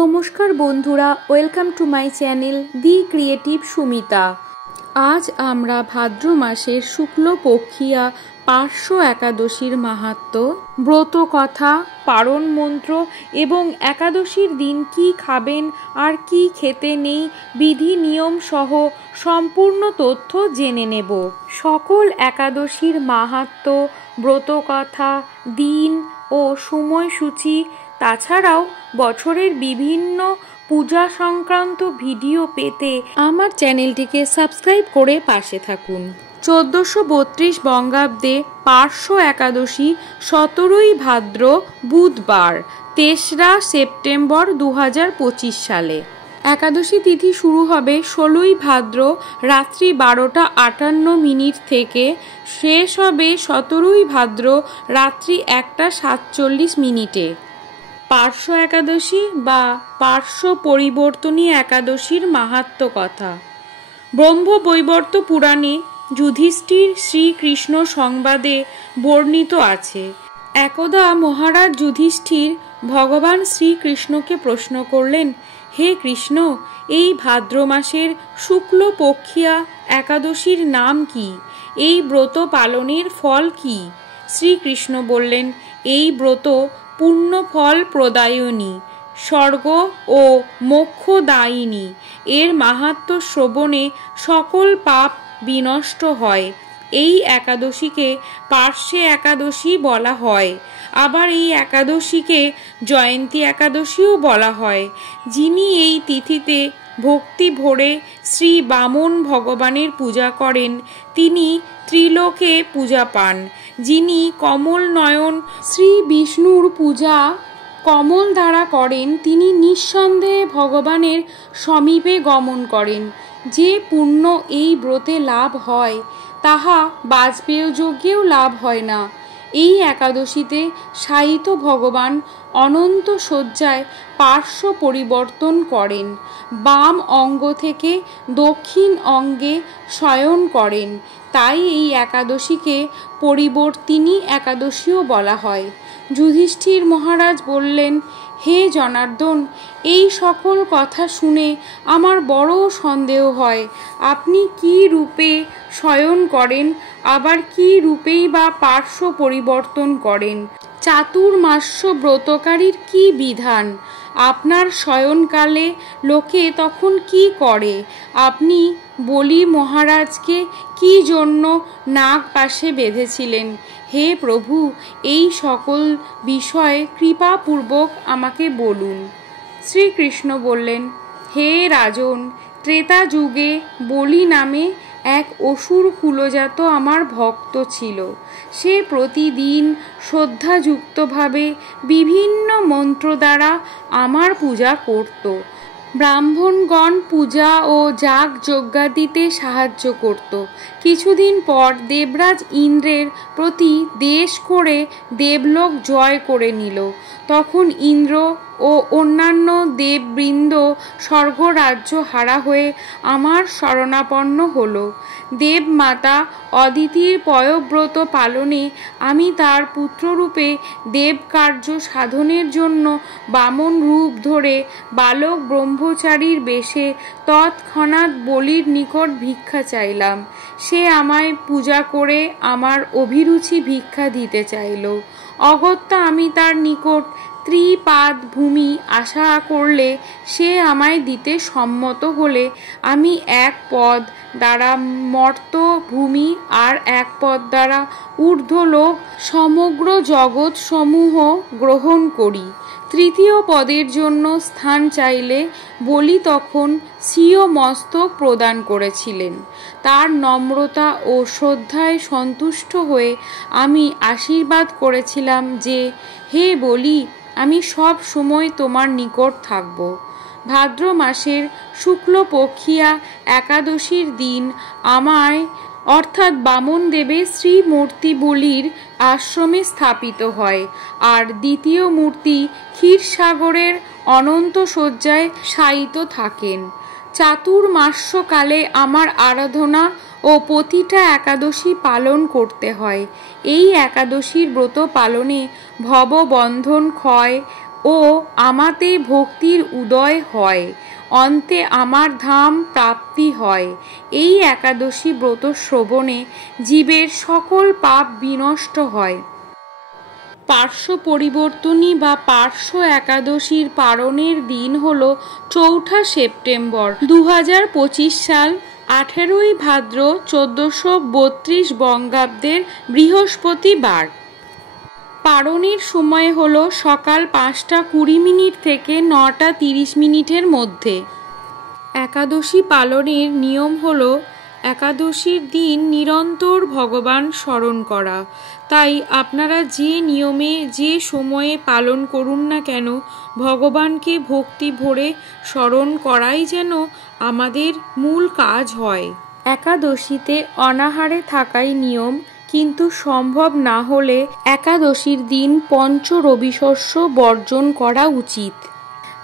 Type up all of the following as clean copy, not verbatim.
নমস্কার বন্ধুরা, welcome to my channel the creative Sumita. আজ আমরা ভাদ্র মাসের শুক্লপক্ষিয়া পার্শ্ব একাদশীর মাহাত্ম্য, ব্রত কথা, পারণ মন্ত্র এবং একাদশীর দিন কি খাবেন আর কি খেতে নেই বিধি নিয়ম সহ সম্পূর্ণ তথ্য জেনে নেব। সকল একাদশীর মাহাত্ম্য, ব্রত কথা, দিন ও সময়সূচি, তাছাড়াও বছরের বিভিন্ন পূজা সংক্রান্ত ভিডিও পেতে আমার চ্যানেলটিকে সাবস্ক্রাইব করে পাশে থাকুন। 1432 বঙ্গাব্দে পার্শ্ব একাদশী 17ই ভাদ্র বুধবার, 3রা সেপ্টেম্বর 2025 সালে। একাদশী তিথি শুরু হবে 16ই ভাদ্র রাত্রি 12:58 থেকে, শেষ হবে 17ই ভাদ্র রাত্রি 1:47। পার্শ্ব একাদশী বা পার্শ্ব পরিবর্তনী একাদশীর মাহাত্ম্য কথা। ব্রহ্মবৈবর্ত পুরাণে যুধিষ্ঠির শ্রীকৃষ্ণ সংবাদে বর্ণিত আছে। একদা মহারাজ যুধিষ্ঠির ভগবান শ্রীকৃষ্ণকে প্রশ্ন করলেন, হে কৃষ্ণ, এই ভাদ্র মাসের শুক্লপক্ষিয়া একাদশীর নাম কি? এই ব্রত পালনের ফল কি? শ্রীকৃষ্ণ বললেন, এই ব্রত পূর্ণ ফল প্রদায়িনী, স্বর্গ ও মোক্ষদায়িনী। এর মাহাত্ম্য শ্রবণে সকল পাপ বিনষ্ট হয়। এই একাদশীকে পার্শ্বে একাদশী বলা হয়। আবার এই একাদশীকে জয়ন্তী একাদশীও বলা হয়। যিনি এই তিথিতে ভক্তি ভরে শ্রী বামন ভগবানের পূজা করেন, তিনি ত্রিলোকে পূজা পান। যিনি কমল নয়ন শ্রী বিষ্ণুর পূজা কমল দ্বারা করেন, তিনি নিঃসন্দেহে ভগবানের সমীপে গমন করেন। যে পুণ্য এই ব্রতে লাভ হয়, তাহা বাজপেয় যজ্ঞেও লাভ হয় না। এই একাদশীতে শায়িত ভগবান অনন্ত শয্যায় পার্শ্ব পরিবর্তন করেন, বাম অঙ্গ থেকে দক্ষিণ অঙ্গে শয়ন করেন। তাই এই একাদশীকে পরিবর্তিনী একাদশীও বলা হয়। যুধিষ্ঠির মহারাজ বললেন, হে জনার্দন, এই সকল কথা শুনে আমার বড় সন্দেহ হয়। আপনি কি রূপে শয়ন করেন, আবার কি রূপেই বা পার্শ্ব পরিবর্তন করেন? চাতুর্মাস্য ব্রতকারীর কি বিধান? আপনার শয়নকালে লোকে তখন কি করে? আপনি বলি মহারাজকে কি জন্য নাগ পাশে বেঁধেছিলেন? হে প্রভু, এই সকল বিষয়ে কৃপাপূর্বক আমাকে বলুন। শ্রীকৃষ্ণ বললেন, হে রাজন, ত্রেতা যুগে বলি নামে এক অসুর কুলজাত আমার ভক্ত ছিল। সে প্রতিদিন শ্রদ্ধাযুক্তভাবে বিভিন্ন মন্ত্র দ্বারা আমার পূজা করত। ব্রাহ্মণগণ পূজা ও যাগ যজ্ঞাদিতে সাহায্য করত। কিছুদিন পর দেবরাজ ইন্দ্রের প্রতি দেশ করে দেবলোক জয় করে নিল। তখন ইন্দ্র ও অন্যান্য দেববৃন্দ স্বর্গরাজ্য হারা হয়ে আমার শরণাপন্ন হল। দেবমাতা অদিতির পয়ব্রত পালনে আমি তার পুত্ররূপে দেবকার্য সাধনের জন্য বামন রূপ ধরে বালক ব্রহ্মচারীর বেশে তৎক্ষণাৎ বলির নিকট ভিক্ষা চাইলাম। সে আমায় পূজা করে আমার অভিরুচি ভিক্ষা দিতে চাইল। অগত্যা আমি তার নিকট ত্রিপাদ ভূমি আশা করলে সে আমায় দিতে সম্মত হলে আমি এক পদ দ্বারা মর্ত ভূমি আর এক পদ দ্বারা ঊর্ধ্বলোক সমগ্র জগৎ সমূহ গ্রহণ করি। তৃতীয় পদের জন্য স্থান চাইলে বলি তখন স্বীয় মস্তক প্রদান করেছিলেন। তার নম্রতা ও শ্রদ্ধায় সন্তুষ্ট হয়ে আমি আশীর্বাদ করেছিলাম যে, হে বলি, আমি সব সময় তোমার নিকট থাকব। ভাদ্র মাসের শুক্লপক্ষিয়া একাদশীর দিন আমায় অর্থাৎ বামন দেবের শ্রীমূর্তি বলির আশ্রমে স্থাপিত হয়, আর দ্বিতীয় মূর্তি ক্ষীরসাগরের অনন্ত শয্যায় শায়িত থাকেন। চাতুর্মাস্যকালে আমার আরাধনা ও প্রতিটা একাদশী পালন করতে হয়। এই একাদশীর ব্রত পালনে ভববন্ধন ক্ষয়, ও আমাতে ভক্তির উদয় হয়, অন্তে আমার ধাম প্রাপ্তি হয়। এই একাদশী ব্রত শ্রবণে জীবের সকল পাপ বিনষ্ট হয়। পার্শ্ব পরিবর্তনী বা পার্শ্ব একাদশীর পারণের দিন হল ৪ঠা সেপ্টেম্বর ২০২৫ সাল, ১৮ই ভাদ্র ১৪৩২ বঙ্গাব্দের বৃহস্পতিবার। পারণের সময় হল সকাল ৫টা ২০ মিনিট থেকে ৯টা ৩০ মিনিটের মধ্যে। একাদশী পালনের নিয়ম হল একাদশীর দিন নিরন্তর ভগবান স্মরণ করা। তাই আপনারা যে নিয়মে যে সময়ে পালন করুন না কেন, ভগবানকে ভক্তি ভরে স্মরণ করাই যেন আমাদের মূল কাজ হয়। একাদশীতে অনাহারে থাকাই নিয়ম, কিন্তু সম্ভব না হলে একাদশীর দিন পঞ্চ রবিশস্য বর্জন করা উচিত।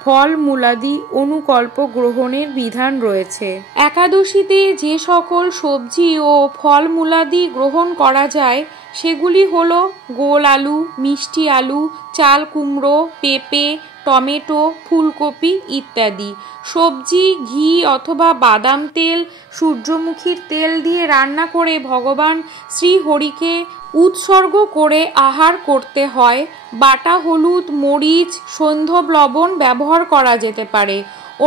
ফল মূলাদি অনুকল্প গ্রহণের বিধান রয়েছে। একাদশীতে যে সকল সবজি ও ফল মূলাদি গ্রহণ করা যায় সেগুলি হল গোল আলু, মিষ্টি আলু, চাল কুমড়ো, পেঁপে, টমেটো, ফুলকপি ইত্যাদি। সবজি ঘি অথবা বাদাম তেল, সূর্যমুখীর তেল দিয়ে রান্না করে ভগবান শ্রীহরিকে উৎসর্গ করে আহার করতে হয়। বাটা হলুদ, মরিচ, সৈন্ধব লবণ ব্যবহার করা যেতে পারে।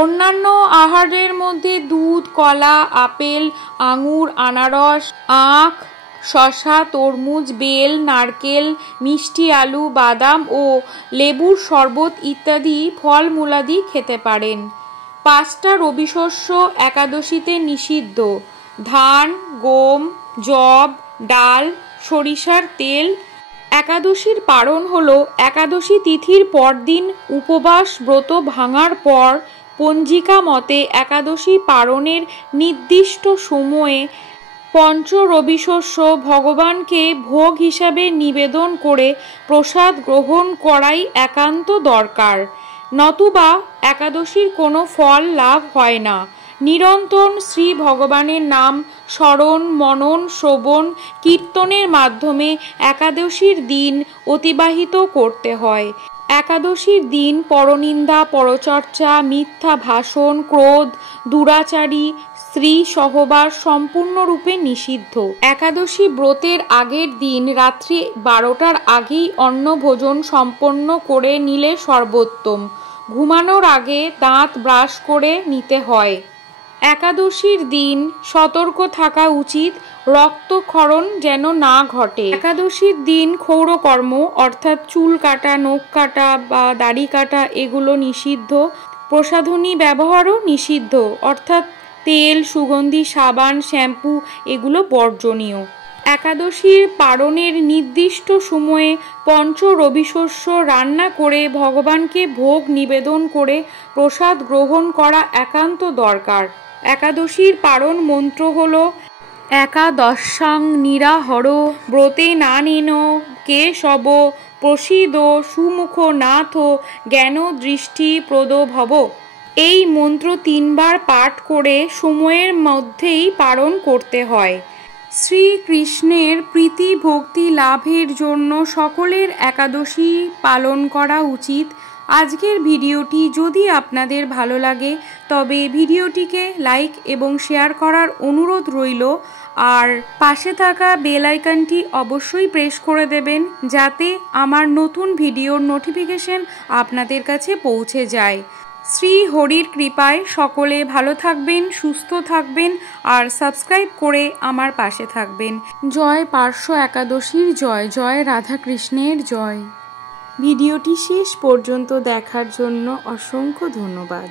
অন্যান্য আহারের মধ্যে দুধ, কলা, আপেল, আঙুর, আনারস, আখ, শসা, তরমুজ, বেল, নারকেল, মিষ্টি আলু, বাদাম ও লেবুর শরবত ইত্যাদি ফল মূলাদি খেতে পারেন। 5টা রবিশস্য একাদশীতে নিষিদ্ধ: ধান, গম, যব, ডাল, সরিষার তেল। একাদশীর পারণ হল একাদশী তিথির পরদিন উপবাস ব্রত ভাঙার পর পঞ্জিকা মতে একাদশী পারণের নির্দিষ্ট সময়ে পঞ্চ রবিশস্য ভগবানকে ভোগ হিসাবে নিবেদন করে প্রসাদ গ্রহণ করাই একান্ত দরকার, নতুবা একাদশীর কোনো ফল লাভ হয় না। নিরন্তর শ্রী ভগবানের নাম স্মরণ, মনন, শ্রবণ, কীর্তনের মাধ্যমে একাদশীর দিন অতিবাহিত করতে হয়। একাদশীর দিন পরনিন্দা, পরচর্চা, মিথ্যা ভাষণ, ক্রোধ, দুরাচারী স্ত্রী সহবাস সম্পূর্ণরূপে নিষিদ্ধ। একাদশী ব্রতের আগের দিন রাত্রি 12টার আগেই অন্ন ভোজন সম্পন্ন করে নিলে সর্বোত্তম। ঘুমানোর আগে দাঁত ব্রাশ করে নিতে হয়। একাদশীর দিন সতর্ক থাকা উচিত রক্তক্ষরণ যেন না ঘটে। একাদশীর দিন ক্ষৌরকর্ম অর্থাৎ চুল কাটা, নখ কাটা বা দাড়ি কাটা এগুলো নিষিদ্ধ। প্রসাধনী ব্যবহারও নিষিদ্ধ, অর্থাৎ তেল, সুগন্ধি, সাবান, শ্যাম্পু এগুলো বর্জনীয়। একাদশীর পারণের নির্দিষ্ট সময়ে পঞ্চ রবিশস্য রান্না করে ভগবানকে ভোগ নিবেদন করে প্রসাদ গ্রহণ করা একান্ত দরকার। একাদশীর পারণ মন্ত্র হল একাদশাং নিরাহর ব্রতে নানেন কেশব প্রসীদ সুমুখ নাথ জ্ঞান দৃষ্টি প্রদ ভব। এই মন্ত্র 3 বার পাঠ করে সময়ের মধ্যেই পারণ করতে হয়। শ্রীকৃষ্ণের প্রীতি ভক্তি লাভের জন্য সকলের একাদশী পালন করা উচিত। আজকের ভিডিওটি যদি আপনাদের ভালো লাগে তবে ভিডিওটিকে লাইক এবং শেয়ার করার অনুরোধ রইল, আর পাশে থাকা বেল আইকনটি অবশ্যই প্রেস করে দেবেন যাতে আমার নতুন ভিডিওর নোটিফিকেশন আপনাদের কাছে পৌঁছে যায়। শ্রী হরির কৃপায় সকলে ভালো থাকবেন, সুস্থ থাকবেন আর সাবস্ক্রাইব করে আমার পাশে থাকবেন। জয় পার্শ্ব একাদশীর জয়, জয় রাধাকৃষ্ণের জয়। ভিডিওটি শেষ পর্যন্ত দেখার জন্য অসংখ্য ধন্যবাদ।